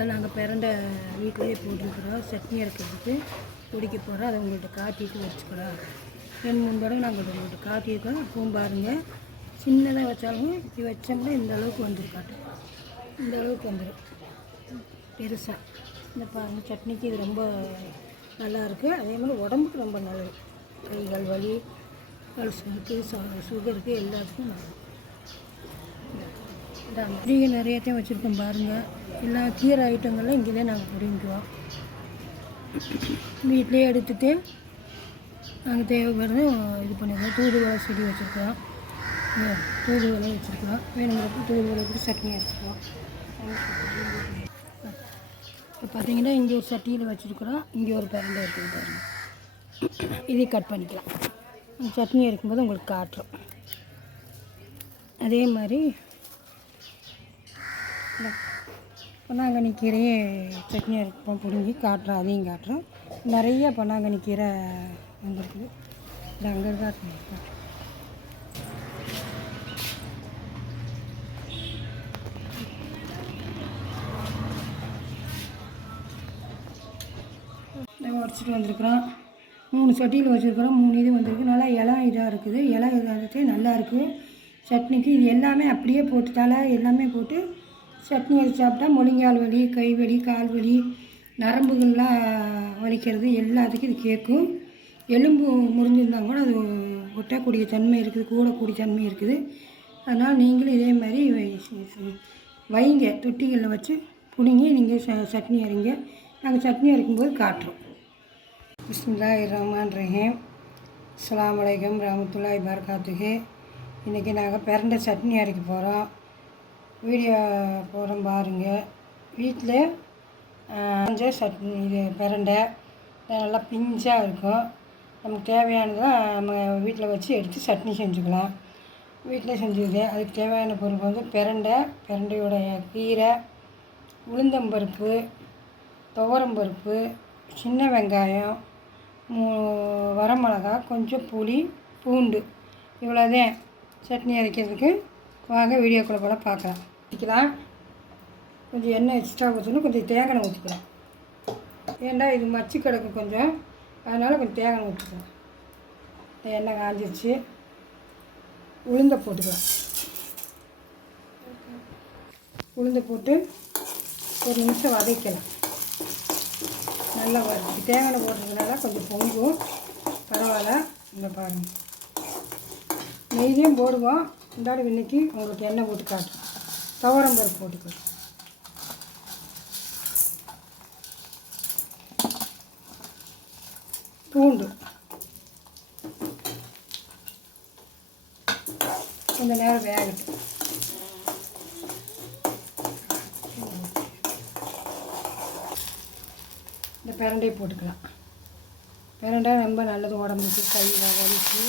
இதில் நாங்கள் பிரண்டை வீட்டிலேயே போட்டுருக்குறோம். சட்னி அரைக்கிறதுக்கு பிடிக்க போகிறோம். அதை உங்கள்கிட்ட காட்டிட்டு வச்சுக்கிறோம். 2-3 தடவை நாங்கள் உங்கள்கிட்ட காட்டியிருக்கோம். அப்பவும் பாருங்கள், சின்னதாக வச்சாலும் இப்படி வச்சோம்னா இந்த அளவுக்கு வந்துருக்காட்டும். இந்த அளவுக்கு வந்துடும் பெருசாக. இந்த பாருங்கள், சட்னிக்கு இது ரொம்ப நல்லாயிருக்கு. அதே மாதிரி உடம்புக்கு ரொம்ப நல்லது. கைகள் வலி, அல்சருக்கு, சுகருக்கு எல்லாத்துக்கும் நல்லது. கீரை நிறையத்தையும் வச்சுருக்கோம் பாருங்கள். எல்லா கீரை ஐட்டங்களும் இங்கேயே நாங்கள் பிடிங்குவோம். வீட்டிலே எடுத்துகிட்டு நாங்கள் தேவைப்படுறது இது பண்ணிடுவோம். தூதுவளை செடி வச்சுருக்கோம். தூதுவளை வச்சுருக்கோம். வேணுங்கிறப்ப தூதுவளை கூட சட்னி அரைச்சிக்குவோம். இப்போ பார்த்தீங்கன்னா இங்கே ஒரு சட்டியில் வச்சுருக்குறோம். இங்கே ஒரு பிரண்டை இருக்குது பாருங்கள். இதை கட் பண்ணிக்கலாம். சட்னி அரைக்கும்போது உங்களுக்கு காட்டுறோம். அதே மாதிரி பொன்னாங்கண்ணி கீரையே சட்னி அரைப்போம். பிடுங்கி காட்டுறோம். அதையும் காட்டுறோம். நிறைய பொன்னாங்கண்ணி கீரை வந்துருக்குது. இது அங்கே தான் காட்டுறோம். உடச்சிட்டு வந்திருக்குறோம். 3 சட்டியில் வச்சுருக்குறோம். 3 இது வந்திருக்கு. நல்லா இதாக இருக்குது. இதாகிட்டே நல்லா இருக்குது சட்னிக்கு. இது எல்லாமே அப்படியே போட்டு தலை எல்லாமே போட்டு சட்னி அரைச்சி சாப்பிட்டா முழங்கால் வலி, கை வலி, கால் வலி, நரம்புகள்லாம் வலிக்கிறது எல்லாத்துக்கும் இது கேட்கும். எலும்பு முறிஞ்சிருந்தால் கூட அது ஒட்டக்கூடிய தன்மை இருக்குது, கூடக்கூடிய தன்மை இருக்குது. அதனால் நீங்களும் இதே மாதிரி வைங்க. தொட்டிகளில் வச்சு பிடிங்கி நீங்கள் சட்னி அரைங்க. நாங்கள் சட்னி அரைக்கும்போது காட்டுறோம். பிஸ்மில்லாஹிர்ரஹ்மானிர்ரஹீம். அஸ்ஸலாமு அலைக்கும் வரஹ்மத்துல்லாஹி வபரகாத்துஹு. இன்றைக்கி நாங்கள் பிரண்டை சட்னி அரைக்க போகிறோம். வீடியோ போகிறோம் பாருங்கள். வீட்டில் கொஞ்சம் சட்னி இது பிரண்டை நல்லா பிஞ்சாக இருக்கும். நமக்கு தேவையானதான் நம்ம வீட்டில் வச்சு எடுத்து சட்னி செஞ்சுக்கலாம். வீட்டில் செஞ்சது அதுக்கு தேவையான பொருள் வந்து பிரண்டையோடைய கீரை, உளுந்தம்பருப்பு, துவரம்பருப்பு, சின்ன வெங்காயம், வரமிளகா, கொஞ்சம் புளி, பூண்டு, இவ்வளோதான் சட்னி அரைக்கிறதுக்கு. வாங்க வீடியோக்குள்ளே போல் பார்க்கலாம். ஊற்றிக்கலாம். கொஞ்சம் எண்ணெய் எக்ஸ்ட்ரா ஊற்றணும். கொஞ்சம் தேங்காய் ஊற்றிக்கலாம். ஏன்டா இது மச்சி கிடக்கு கொஞ்சம், அதனால் கொஞ்சம் தேங்காய் ஊற்றிக்கலாம். எண்ணெய் காஞ்சிருச்சு. உளுந்தை போட்டுக்கலாம். உளுந்தை போட்டு ஒரு நிமிஷம் வதக்கலாம். நல்லா வதக்கி தேங்காய் போடுறதுனால கொஞ்சம் பொங்கும். பரவாயில்ல. இந்த பாருங்கள், நெய்லையும் போடுவோம். இந்தாலும் இன்றைக்கி உங்களுக்கு எண்ணெய் போட்டு காட்டும். துவரம்பருப்பு போட்டுக்கலாம். பூண்டு கொஞ்சம் நேரம் வேகட்டும். இந்த பிரண்டையை போட்டுக்கலாம். பிரண்டை ரொம்ப நல்லது உடம்புக்கு, கை வலிக்கு.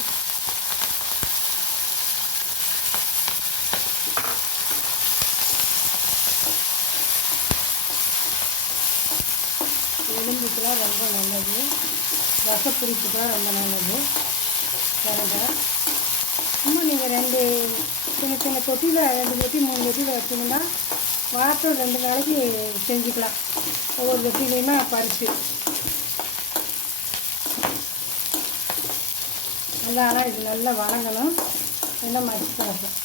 எலும்புக்கெலாம் ரொம்ப நல்லது. ரசப்பிடிப்புக்கெலாம் ரொம்ப நல்லது பிரண்டை. இன்னும் நீங்கள் 2 சின்ன தொட்டியில் 2 தொட்டி 3 தொட்டியில் வச்சிங்கன்னா வாரத்தில் 2 நாளைக்கு செஞ்சுக்கலாம். ஒவ்வொரு தொட்டிலையுமே பறித்து நல்லா. ஆனால் இது நல்லா வணங்கணும். நல்லா மடிச்சு கிடக்கும்.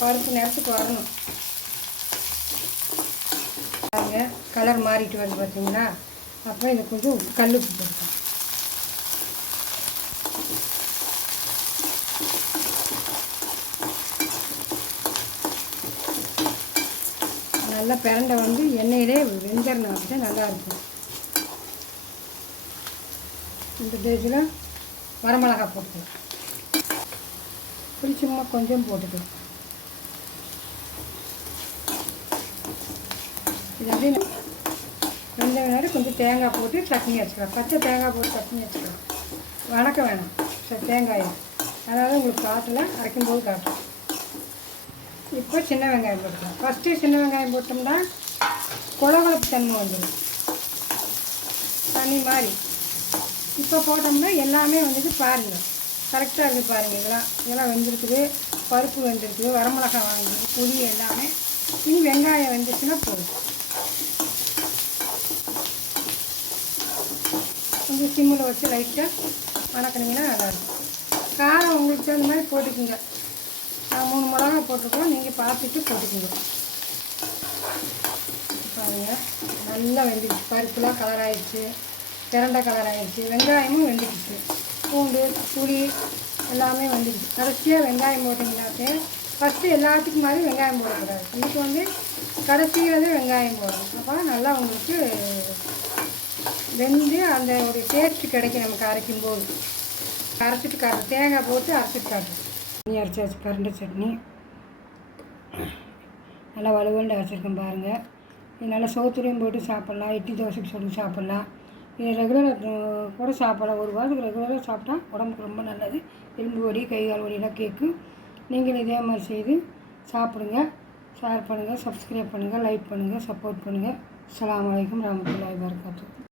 பருப்பு நேரத்துக்கு வரணும். கலர் மாறிட்டு வருது பார்த்தீங்களா? அப்புறம் இதை கொஞ்சம் கல் உப்பு போட்டுக்கலாம். நல்லா பிரண்டை வந்து எண்ணெயிலே வெந்தரணும். அப்படி தான் நல்லாயிருக்கும். இந்த டேஜில் வரமிளகா போட்டுக்கலாம். இப்படி சும்மா கொஞ்சம் போட்டுக்கலாம். இது அப்படியே வெந்தய நேரம் கொஞ்சம் தேங்காய் போட்டு சட்னி வச்சுக்கலாம். பச்சை தேங்காய் போட்டு சட்னி வச்சுக்கலாம். வணக்க வேணும் தேங்காயை. அதனால் உங்களுக்கு காட்டில் அரைக்கும்போது காட்டும். இப்போ சின்ன வெங்காயம் போட்டுக்கலாம். ஃபஸ்ட்டு சின்ன வெங்காயம் போட்டோம்னா கொழகொழப்பு தன்மை வந்துடும், தண்ணி மாதிரி. இப்போ போட்டோம்னா எல்லாமே வந்துட்டு பாருங்கள் கரெக்டாக இருக்குது. பாருங்கள், இதெல்லாம் வெந்திருக்குது. பருப்பு வெந்திருக்குது, வரமிளகாய் வாங்கிருக்கு, புளி எல்லாமே. இனி வெங்காயம் வெந்துச்சுன்னா போதும். கொஞ்சம் சிம்மில் வச்சு லைட்டாக வணக்கினீங்கன்னா நல்லாயிருக்கும். காரம் உங்களுக்கு தகுந்த மாதிரி போட்டுக்குங்க. நான் 3 மிளகா போட்டிருக்கோம், நீங்கள் பார்த்துட்டு போட்டுக்கோங்க. பாருங்கள் நல்லா வெந்துடுச்சு, பருப்புலாம் கலர் ஆகிடுச்சு, பிரண்டை கலர் ஆகிடுச்சு, வெங்காயமும் வெந்துடுச்சு, பூண்டு புளி எல்லாமே வந்துடுச்சு. கடைசியாக வெங்காயம் போட்டிங்கன்னாக்கே ஃபஸ்ட்டு எல்லாத்துக்கும் மாதிரி வெங்காயம் போடக்கூடாது, இதுக்கு வந்து கடைசியில் வெங்காயம் போடணும். அப்போ நல்லா உங்களுக்கு வெந்து அந்த ஒரு டேஸ்ட்டு கிடைக்கும். நமக்கு அரைக்கும் போது அரைச்சிட்டு காட்டுறோம், தேங்காய் போட்டு அரைச்சிட்டு காட்டுறோம். சட்னி அரைச்சாச்சு, கரண்ட சட்னி நல்லா வலுவண்டு அரைச்சிருக்கேன் பாருங்கள். இது நல்லா சோத்துலையும் போட்டு சாப்பிட்லாம், இட்லி தோசைக்கு சொல்லி சாப்பிட்லாம், இது ரெகுலராக கூட சாப்பிட்லாம். ஒரு வாரத்துக்கு ரெகுலராக சாப்பிட்டா உடம்புக்கு ரொம்ப நல்லது. எலும்பு வலி கை கால் வலியெல்லாம் கேட்கும். நீங்கள் இதே மாதிரி செய்து சாப்பிடுங்க. ஷேர் பண்ணுங்கள், சப்ஸ்கிரைப் பண்ணுங்கள், லைக் பண்ணுங்கள், சப்போர்ட் பண்ணுங்கள். அஸ்ஸலாமு அலைக்கும் வரஹ்மத்துல்லாஹி வபரகாத்துஹு.